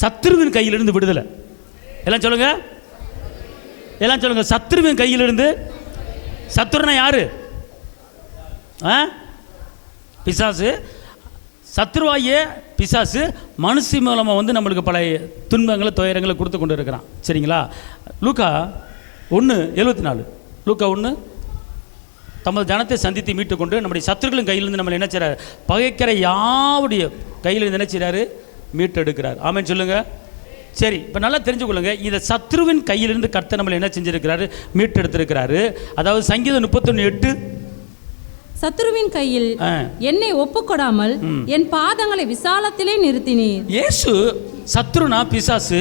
சத்துருவின் கையிலிருந்து விடுதலை. எல்லாம் சொல்லுங்க, எல்லாம் சொல்லுங்க. சத்துருவின் கையிலிருந்து. சத்துருனா யாரு? பிசாசு. சத்ருவாகிய பிசாசு மனுஷி மூலமாக வந்து நம்மளுக்கு பல துன்பங்களை துயரங்களை கொடுத்து கொண்டு இருக்கிறான். சரிங்களா? லூக்கா 1:74. லூக்கா 1, தமது ஜனத்தை சந்தித்து மீட்டு கொண்டு நம்முடைய சத்துருக்களின் கையிலிருந்து நம்மளை என்ன செய்கிறார்? பகைக்கிற யாவுடைய கையிலிருந்து என்ன செய்கிறாரு? மீட்டு எடுக்கிறார். ஆமென் சொல்லுங்க. சரி, இப்போ நல்லா தெரிஞ்சுக்கொள்ளுங்க. இதை சத்ருவின் கையிலிருந்து கர்த்தர் நம்மளை என்ன செஞ்சிருக்கிறாரு? மீட்டு எடுத்திருக்கிறாரு. அதாவது சங்கீதம் 31:8, சத்துருவின் கையில் என்னை ஒப்புக்கொடாமல் என் பாதங்களை விசாலத்திலே நிறுத்தினீர். இயேசு சத்ருனா பிசாசு.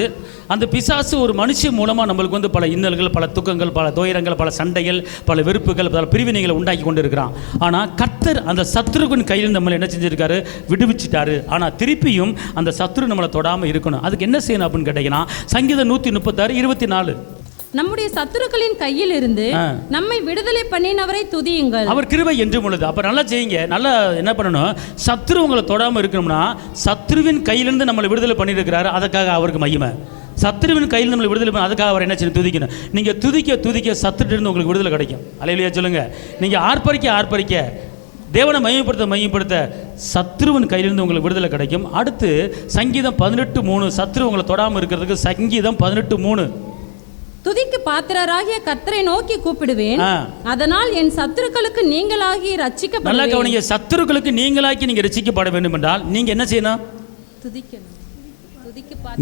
அந்த பிசாசு ஒரு மனுஷன் மூலமாக நம்மளுக்கு வந்து பல இன்னல்கள், பல துக்கங்கள், பல துயரங்கள், பல சண்டைகள், பல வெறுப்புகள், பல பிரிவினைகளை உண்டாக்கி கொண்டு இருக்கிறான். ஆனால் கர்த்தர் அந்த சத்ருவின் கையில் நம்மளை என்ன செஞ்சிருக்காரு? விடுவிச்சிட்டாரு. ஆனால் திருப்பியும் அந்த சத்ரு நம்மளை தொடாமல் இருக்கணும். அதுக்கு என்ன செய்யணும் அப்படின்னு கேட்டீங்கன்னா, சங்கீதம் 136:24, நம்முடைய சத்துருக்களின் கையில் இருந்து நம்மை விடுதலை பண்ணினவரை துதியுங்கள், அவர் கிருபை என்றும் உள்ளது. அப்ப நல்லா செய்யுங்க. நல்லா என்ன பண்ணணும்? சத்ரு உங்களை தொடாமல் இருக்கணும்னா, சத்ருவின் கையிலிருந்து நம்மளை விடுதலை பண்ணியிருக்கிறாரு, அதுக்காக அவருக்கு மகிமை. சத்ருவின் கையில் நம்மளை விடுதலை பண்ண, அதுக்காக அவர் என்ன செய்யணும்? துதிக்கணும். நீங்க துதிக்க துதிக்க சத்துட்டிருந்து உங்களுக்கு விடுதலை கிடைக்கும். அல்லேலூயா சொல்லுங்க. நீங்க ஆர்ப்பரிக்க தேவனை மையப்படுத்த சத்ருவின் கையிலிருந்து உங்களுக்கு விடுதலை கிடைக்கும். அடுத்து சங்கீதம் 18:3, சத்ரு உங்களை தொடாமல் இருக்கிறதுக்கு சங்கீதம் 18:3, துதிக்கு பாத்திரராகிய கர்த்தரை நோக்கி கூப்பிடுவேன், அதனால் என் சத்துருக்களுக்கு நீங்களாகி ரட்சிக்கப்படுவேன். நல்லா கவனிங்க. சத்துருக்களுக்கு நீங்களாக்கி நீங்க ரட்சிக்கப்பட வேண்டும் என்றால் நீங்க என்ன செய்யணும்? துதிக்கணும்.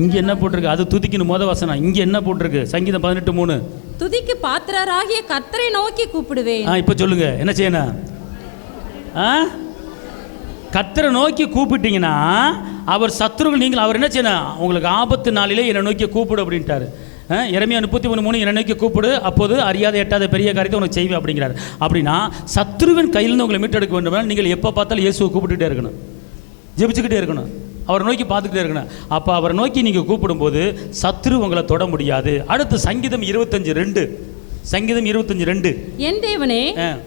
இங்க என்ன போட்டிருக்கு? அது துதிக்கணும். மொத வசனம் இங்க என்ன போட்டிருக்கு? சங்கீதம் 18:3, துதிக்கு பாத்திரராகிய கர்த்தரை நோக்கி கூப்பிடுவேன். இப்ப சொல்லுங்க, என்ன செய்யணும்? கர்த்தரை நோக்கி கூப்பிட்டீங்கன்னா அவர் சத்துருக்கள் நீங்கள் அவர் என்ன செய்யணும்? உங்களுக்கு ஆபத்து நாளிலே என்னை நோக்கி கூப்பிடு அப்படின்ட்டாரு. எரேமியா 33:3, என்னை நோக்கி கூப்பிடு, அப்போது அறியாத எட்டாத பெரிய காரியத்தை உனக்கு செய்வேன் அப்படிங்கிறார். அப்படின்னா சத்ருவின் கையிலிருந்து உங்களை மீட்டெடுக்க வேண்டும். நீங்கள் எப்போ பார்த்தாலும் இயேசுவை கூப்பிட்டுட்டே இருக்கணும், ஜெபிச்சுக்கிட்டே இருக்கணும், அவரை நோக்கி பார்த்துக்கிட்டே இருக்கணும். அப்போ அவரை நோக்கி நீங்கள் கூப்பிடும்போது சத்ரு உங்களை தொட முடியாது. அடுத்து சங்கீதம் 25:2, சங்கீதம் 25:2, என் தேவனே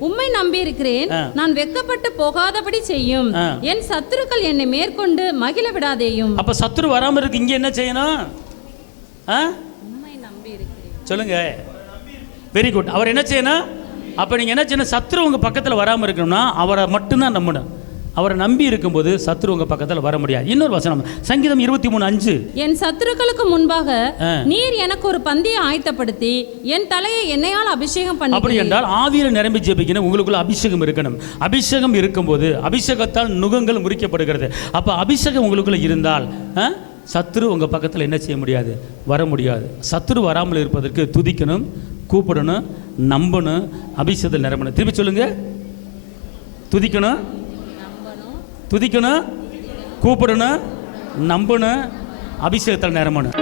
உம்மை நம்பி இருக்கிறேன், நான் வெட்கப்பட்டு போகாதபடி செய்யும், என் சத்துருக்கள் என்னை மேற்கொண்டு மகிழ விடாதேயும். அப்ப சத்ரு வராமல் இருக்கு. இங்க என்ன செய்யணும்? சொல்லுங்க. Very good. அவர் என்ன செய்யணும்? அப்ப நீங்க என்ன செய்யணும்? சத்ரு உங்க பக்கத்தில் வராமல் இருக்கணும்னா அவரை மட்டும்தான் நம்பணும். அவரை நம்பி இருக்கும்போது சத்ரு உங்க பக்கத்தில் வர முடியாது. இன்னொரு வசனம் சங்கீதம் 23:5, என் சத்துருக்களுக்கு முன்பாக நீர் எனக்கு ஒரு பந்தியை ஆயத்தப்படுத்தி என் தலையை எண்ணெயால் அபிஷேகம் பண்ணி. அப்படி என்றால் ஆவியில நிரம்பி ஜெபிக்கணும். உங்களுக்குள்ள அபிஷேகம் இருக்கணும். அபிஷேகம் இருக்கும்போது அபிஷேகத்தால் நுகங்கள் முறிக்கப்படுகிறது. அப்ப அபிஷேகம் உங்களுக்குள்ள இருந்தால் சத்ரு உங்க பக்கத்தில் என்ன செய்ய முடியாது? வர முடியாது. சத்ரு வராமல் இருப்பதற்கு துதிக்கணும், கூப்பிடணும், நம்பணும், அபிஷேகத்தில் நிரம்பணும். திருப்பி சொல்லுங்க. துதிக்கணும், துதிக்கணும், கூப்பிடணும், நம்பணும், அபிஷேகத்தில் நிரம்பணும்.